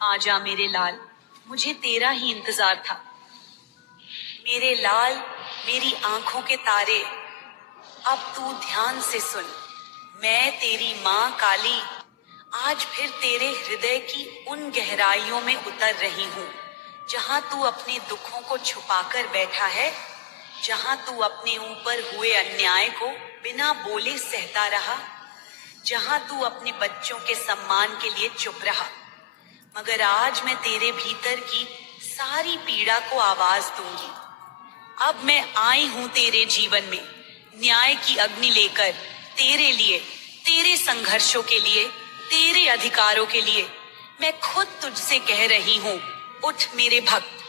आजा मेरे लाल, मुझे तेरा ही इंतजार था। मेरे लाल, मेरी आंखों के तारे, अब तू ध्यान से सुन। मैं तेरी माँ काली आज फिर तेरे हृदय की उन गहराइयों में उतर रही हूँ जहाँ तू अपने दुखों को छुपाकर बैठा है, जहाँ तू अपने ऊपर हुए अन्याय को बिना बोले सहता रहा, जहाँ तू अपने बच्चों के सम्मान के लिए चुप रहा। मगर आज मैं तेरे भीतर की सारी पीड़ा को आवाज दूंगी। अब मैं आई हूं तेरे जीवन में न्याय की अग्नि लेकर, तेरे लिए, तेरे संघर्षों के लिए, तेरे अधिकारों के लिए। मैं खुद तुझसे कह रही हूँ, उठ मेरे भक्त।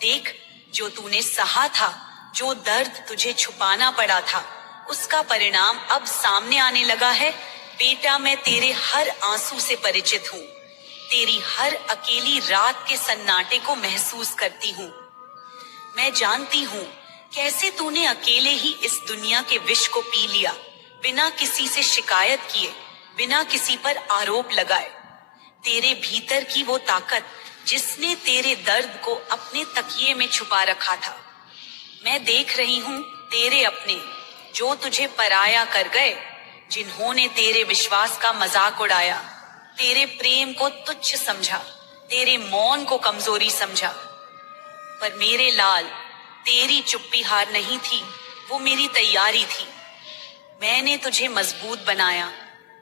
देख, जो तूने सहा था, जो दर्द तुझे छुपाना पड़ा था, उसका परिणाम अब सामने आने लगा है। बेटा, मैं तेरे हर आंसू से परिचित हूँ, तेरी हर अकेली रात के सन्नाटे को महसूस करती हूँ। मैं जानती हूँ कैसे तूने अकेले ही इस दुनिया के विष को पी लिया, बिना किसी से शिकायत किए, बिना किसी पर आरोप लगाए। तेरे भीतर की वो ताकत जिसने तेरे दर्द को अपने तकिए में छुपा रखा था। मैं देख रही हूँ तेरे अपने, जो तुझे पराया कर गए, जिन्होंने तेरे विश्वास का मजाक उड़ाया, तेरे प्रेम को तुच्छ समझा, तेरे मौन को कमजोरी समझा। पर मेरे लाल, तेरी चुप्पी हार नहीं थी, वो मेरी तैयारी थी। मैंने तुझे मजबूत बनाया,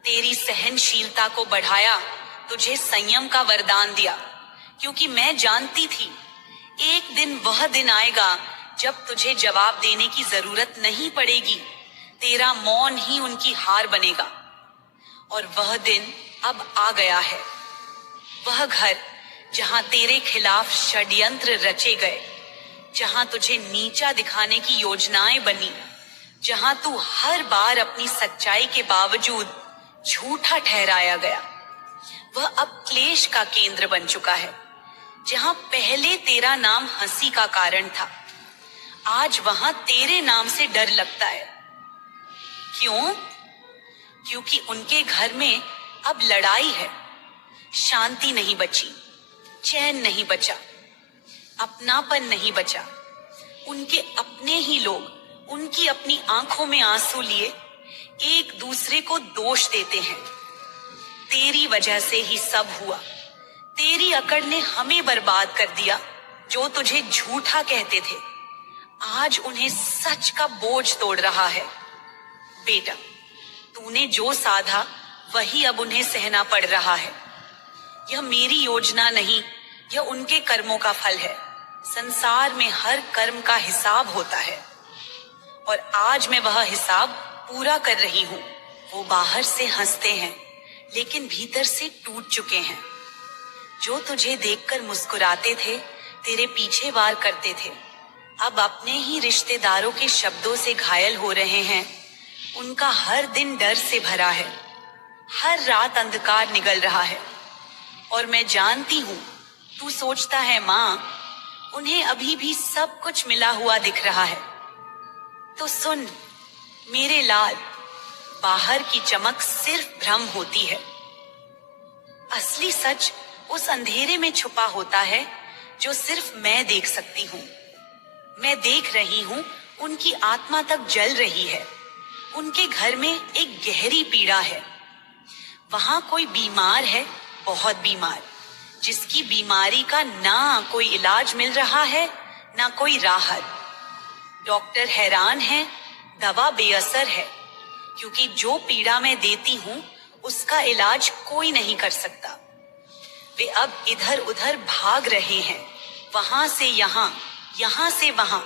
तेरी सहनशीलता को बढ़ाया, तुझे संयम का वरदान दिया, क्योंकि मैं जानती थी एक दिन वह दिन आएगा जब तुझे जवाब देने की जरूरत नहीं पड़ेगी। तेरा मौन ही उनकी हार बनेगा। और वह दिन अब आ गया है। वह घर जहां तेरे खिलाफ षड्यंत्र रचे गए, जहां तुझे नीचा दिखाने की योजनाएं बनी, जहां तू हर बार अपनी सच्चाई के बावजूद झूठा ठहराया गया, वह अब क्लेश का केंद्र बन चुका है। जहां पहले तेरा नाम हंसी का कारण था, आज वहां तेरे नाम से डर लगता है। क्यों? क्योंकि उनके घर में अब लड़ाई है। शांति नहीं बची, चैन नहीं बचा, अपनापन नहीं बचा। उनके अपने ही लोग उनकी अपनी आंखों में आंसू लिए एक दूसरे को दोष देते हैं। तेरी वजह से ही सब हुआ। तेरी अकड़ ने हमें बर्बाद कर दिया। जो तुझे झूठा कहते थे, आज उन्हें सच का बोझ तोड़ रहा है। बेटा, तूने जो साधा वही अब उन्हें सहना पड़ रहा है। यह मेरी योजना नहीं, यह उनके कर्मों का फल है। संसार में हर कर्म का हिसाब होता है, और आज मैं वह हिसाब पूरा कर रही हूँ। वो बाहर से हंसते हैं, लेकिन भीतर से टूट चुके हैं। जो तुझे देखकर मुस्कुराते थे, तेरे पीछे वार करते थे, अब अपने ही रिश्तेदारों के शब्दों से घायल हो रहे हैं। उनका हर दिन डर से भरा है, हर रात अंधकार निगल रहा है। और मैं जानती हूँ तू सोचता है, माँ, उन्हें अभी भी सब कुछ मिला हुआ दिख रहा है। तो सुन मेरे लाल, बाहर की चमक सिर्फ भ्रम होती है। असली सच उस अंधेरे में छुपा होता है जो सिर्फ मैं देख सकती हूँ। मैं देख रही हूँ उनकी आत्मा तक जल रही है। उनके घर में एक गहरी पीड़ा है। वहां कोई बीमार है, बहुत बीमार, जिसकी बीमारी का ना कोई इलाज मिल रहा है, ना कोई राहत। डॉक्टर हैरान है, दवा बेअसर है, क्योंकि जो पीड़ा मैं देती हूँ उसका इलाज कोई नहीं कर सकता। वे अब इधर उधर भाग रहे हैं, वहां से यहाँ, यहाँ से वहां,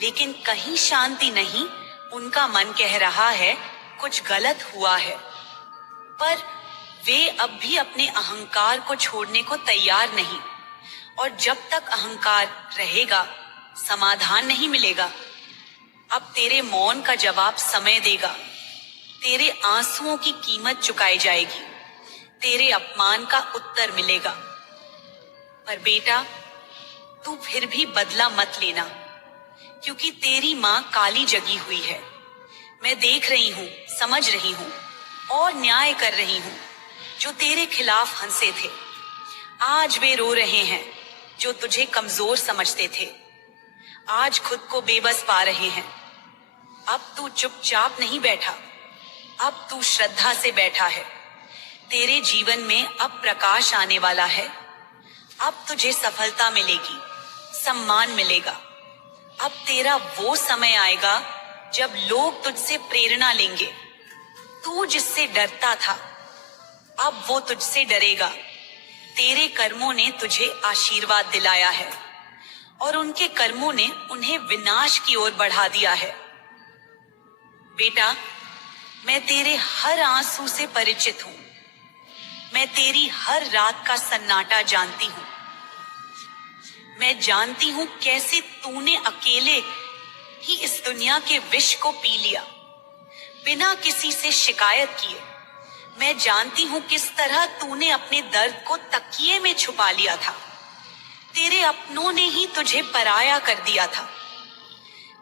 लेकिन कहीं शांति नहीं। उनका मन कह रहा है कुछ गलत हुआ है, पर वे अब भी अपने अहंकार को छोड़ने को तैयार नहीं। और जब तक अहंकार रहेगा, समाधान नहीं मिलेगा। अब तेरे मौन का जवाब समय देगा। तेरे आंसुओं की कीमत चुकाई जाएगी, तेरे अपमान का उत्तर मिलेगा। पर बेटा, तू फिर भी बदला मत लेना, क्योंकि तेरी माँ काली जगी हुई है। मैं देख रही हूँ, समझ रही हूँ और न्याय कर रही हूँ। जो तेरे खिलाफ हंसे थे, आज वे रो रहे हैं जो तुझे कमजोर समझते थे, आज खुद को बेबस पा रहे हैं। अब तू चुपचाप नहीं बैठा, अब तू श्रद्धा से बैठा है। तेरे जीवन में अब प्रकाश आने वाला है। अब तुझे सफलता मिलेगी, सम्मान मिलेगा। अब तेरा वो समय आएगा जब लोग तुझसे प्रेरणा लेंगे। तू जिससे डरता था, अब वो तुझसे डरेगा। तेरे कर्मों ने तुझे आशीर्वाद दिलाया है और उनके कर्मों ने उन्हें विनाश की ओर बढ़ा दिया है। बेटा, मैं तेरे हर आंसू से परिचित हूं। मैं तेरी हर रात का सन्नाटा जानती हूं। मैं जानती हूं कैसे तूने अकेले ही इस दुनिया के विष को पी लिया, बिना किसी से शिकायत किए। मैं जानती हूं किस तरह तूने अपने दर्द को तकिए में छुपा लिया था। तेरे अपनों ने ही तुझे पराया कर दिया था।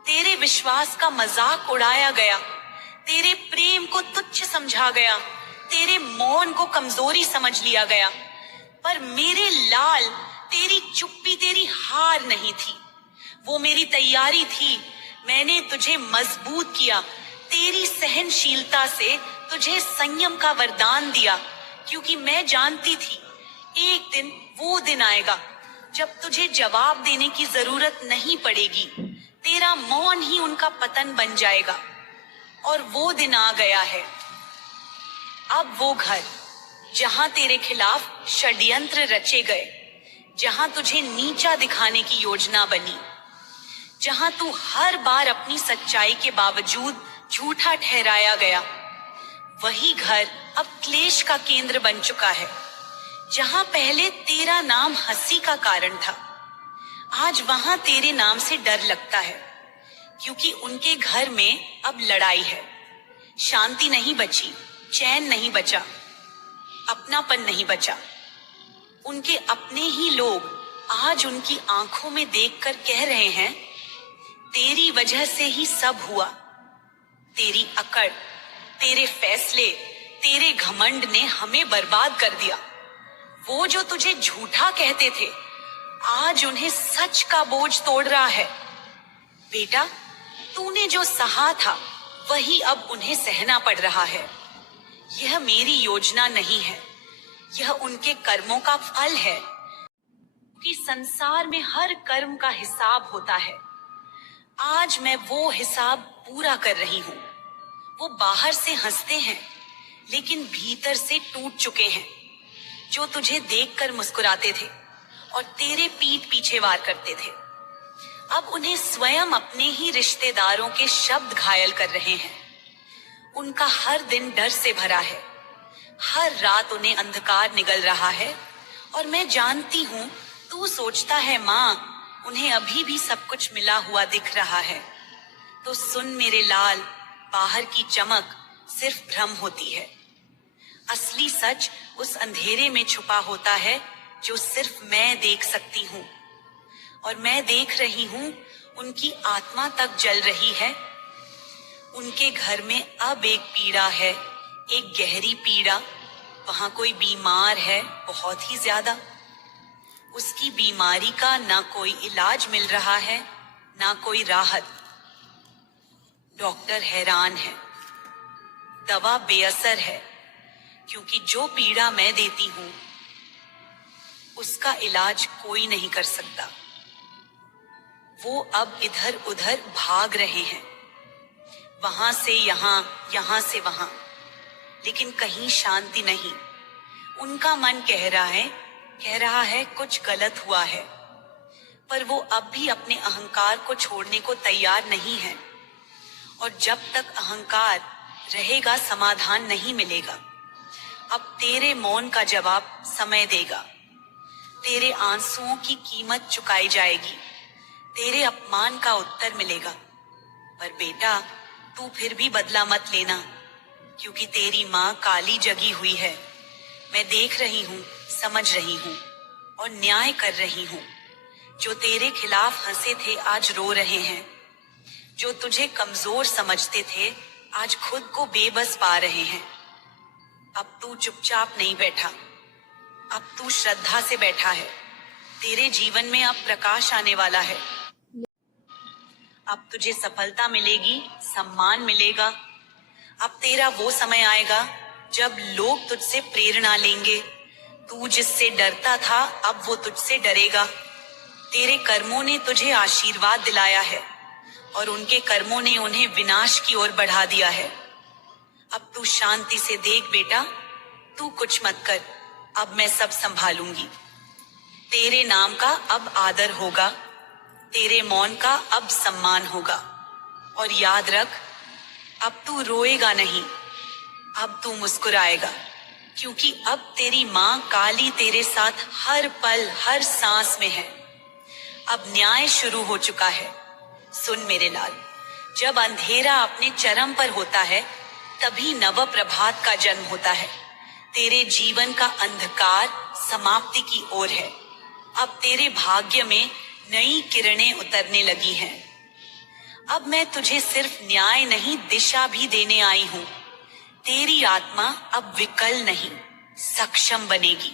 तेरे विश्वास का मजाक उड़ाया गया, तेरे प्रेम को तुच्छ समझा गया, तेरे मौन को कमजोरी समझ लिया गया। पर मेरे लाल, तेरी चुप्पी तेरी हार नहीं थी, वो मेरी तैयारी थी। मैंने तुझे मजबूत किया, तेरी सहनशीलता से तुझे संयम का वरदान दिया, क्योंकि मैं जानती थी एक दिन वो दिन आएगा जब तुझे जवाब देने की जरूरत नहीं पड़ेगी। तेरा मौन ही उनका पतन बन जाएगा। और वो दिन आ गया है। अब वो घर जहां तेरे खिलाफ षड्यंत्र रचे गए, जहां तुझे नीचा दिखाने की योजना बनी, जहां तू हर बार अपनी सच्चाई के बावजूद झूठा ठहराया गया, वही घर अब क्लेश का केंद्र बन चुका है। जहां पहले तेरा नाम हंसी का कारण था, आज वहां तेरे नाम से डर लगता है, क्योंकि उनके घर में अब लड़ाई है। शांति नहीं बची, चैन नहीं बचा, अपनापन नहीं बचा। उनके अपने ही लोग आज उनकी आंखों में देखकर कह रहे हैं, तेरी वजह से ही सब हुआ। तेरी अकड़, तेरे फैसले, तेरे घमंड ने हमें बर्बाद कर दिया। वो जो तुझे झूठा कहते थे, आज उन्हें सच का बोझ तोड़ रहा है। बेटा, तूने जो सहा था वही अब उन्हें सहना पड़ रहा है। यह मेरी योजना नहीं है, यह उनके कर्मों का फल है। कि संसार में हर कर्म का हिसाब होता है। आज मैं वो हिसाब पूरा कर रही हूँ। वो बाहर से हंसते हैं, लेकिन भीतर से टूट चुके हैं। जो तुझे देखकर मुस्कुराते थे और तेरे पीठ पीछे वार करते थे, अब उन्हें स्वयं अपने ही रिश्तेदारों के शब्द घायल कर रहे हैं। उनका हर दिन डर से भरा है, हर रात उन्हें अंधकार निगल रहा है। और मैं जानती हूँ तू सोचता है, माँ उन्हें अभी भी सब कुछ मिला हुआ दिख रहा है। तो सुन मेरे लाल, बाहर की चमक सिर्फ भ्रम होती है। असली सच उस अंधेरे में छुपा होता है जो सिर्फ मैं देख सकती हूँ। और मैं देख रही हूँ उनकी आत्मा तक जल रही है। उनके घर में अब एक पीड़ा है, एक गहरी पीड़ा। वहां कोई बीमार है, बहुत ही ज्यादा। उसकी बीमारी का ना कोई इलाज मिल रहा है, ना कोई राहत। डॉक्टर हैरान है, दवा बेअसर है, क्योंकि जो पीड़ा मैं देती हूँ उसका इलाज कोई नहीं कर सकता। वो अब इधर उधर भाग रहे हैं, वहां से यहाँ, यहाँ से वहां, लेकिन कहीं शांति नहीं। उनका मन कह रहा है कुछ गलत हुआ है, पर वो अब भी अपने अहंकार को छोड़ने को तैयार नहीं है। और जब तक अहंकार रहेगा, समाधान नहीं मिलेगा। अब तेरे मौन का जवाब समय देगा। तेरे आंसुओं की कीमत चुकाई जाएगी, तेरे अपमान का उत्तर मिलेगा। पर बेटा, तू फिर भी बदला मत लेना, क्योंकि तेरी माँ काली जगी हुई है। मैं देख रही हूँ, समझ रही हूँ और न्याय कर रही हूँ। जो तेरे खिलाफ हंसे थे आज रो रहे हैं। जो तुझे कमजोर समझते थे आज खुद को बेबस पा रहे हैं। अब तू चुपचाप नहीं बैठा, अब तू श्रद्धा से बैठा है। तेरे जीवन में अब प्रकाश आने वाला है। अब तुझे सफलता मिलेगी, सम्मान मिलेगा। अब तेरा वो समय आएगा जब लोग तुझसे प्रेरणा लेंगे। तू जिससे डरता था अब वो तुझसे डरेगा। तेरे कर्मों ने तुझे आशीर्वाद दिलाया है और उनके कर्मों ने उन्हें विनाश की ओर बढ़ा दिया है। अब तू शांति से देख बेटा, तू कुछ मत कर, अब मैं सब संभालूंगी। तेरे नाम का अब आदर होगा, तेरे मौन का अब सम्मान होगा। और याद रख, अब तू रोएगा नहीं, अब तू मुस्कुराएगा, क्योंकि अब तेरी माँ काली तेरे साथ हर पल हर सांस में है। अब न्याय शुरू हो चुका है। सुन मेरे लाल, जब अंधेरा अपने चरम पर होता है तभी नव प्रभात का जन्म होता है। तेरे जीवन का अंधकार समाप्ति की ओर है। अब तेरे भाग्य में नई किरणें उतरने लगी हैं। अब मैं तुझे सिर्फ न्याय नहीं, दिशा भी देने आई हूँ। तेरी आत्मा अब विकल नहीं, सक्षम बनेगी।